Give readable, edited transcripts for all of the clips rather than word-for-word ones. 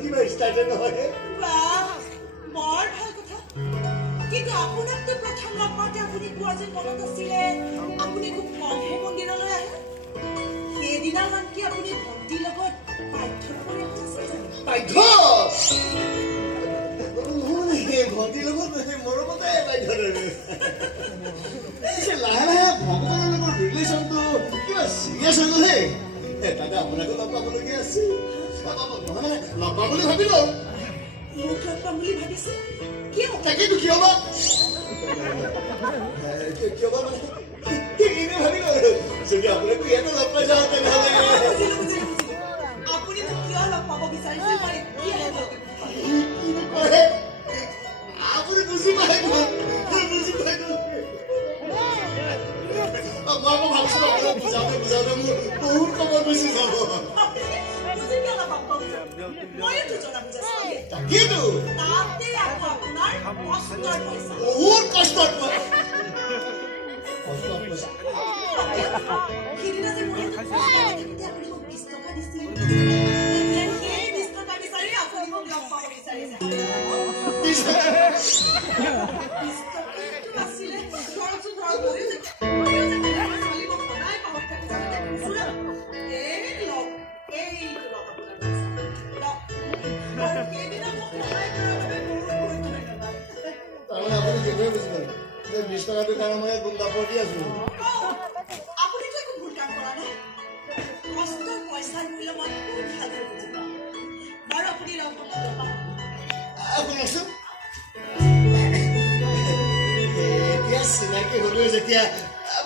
কিবা ষ্টাৰ্ট নহয় বাহ বৰ ভাল কথা কিন্তু আপোনাকতো প্ৰথম লগ পাওঁতে আপুনি কোৱা যে মনত আছিলে আপুনি খুব কমহে মন্দিৰলৈ আহে সেইদিনাখন কি আপুনি ভণ্টিৰ লগত বাধ্য কৰি আছিল বাধ্য ভণ্টিৰ লগত মৰমতে বাধ্য পিছে লাহে লাহে ভগৱানৰ লগত ৰিলেশ্যনটো কিবা চিৰিয়াছ হৈ গ'ল তাতে আপোনাকো লগ পাবলগীয়া আছিল লগ পাম বুলি ভাবিলো মোক লগ পাম বুলি ভাবিছে কিয় তাকেইতো কিয় বা ভাবিলো যদি আপোনাকো ইয়াতে লগ পাই যাওঁ তেনেহ'লে আপুনি মোক কিয় লগ পাব বিচাৰিছে মই আপুনি বুজি পাই বুজি পাই মই আকৌ ভাবিছিলো আপোনাক বুজাওঁতে বুজাওঁতে মোৰ বহুত সময় গুচি যাব তাকেইতো বহুত কষ্টত সিদিনা যে মই আপুনি মোক 20 টকা দিছিল সেই 20 টকা বিচাৰি আপুনি মোক লগ পাব বিচাৰিছে আপুনি কেনেকৈ বুজি পালে 20 টকাটোৰ কাৰণে মই গুণ্ডা পৰি আছো আপুনিতো একো ভুল কাম কৰা নাই কষ্টৰ পইচাৰ মূল্য মই খুব ভালকৈ বুজি পাওঁ বাৰু আপুনি লগ পাব শুনকচোন এতিয়া চিনাকি হ'লেও যেতিয়া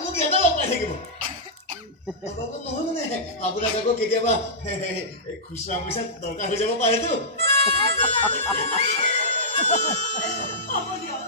মোক এটা লগ পাই থাকিব নহয় মানে আপোনাক আকৌ কেতিয়াবা খুচুৰা পইচা দৰকাৰ হৈ যাব পাৰেতো হ'ব দিয়ক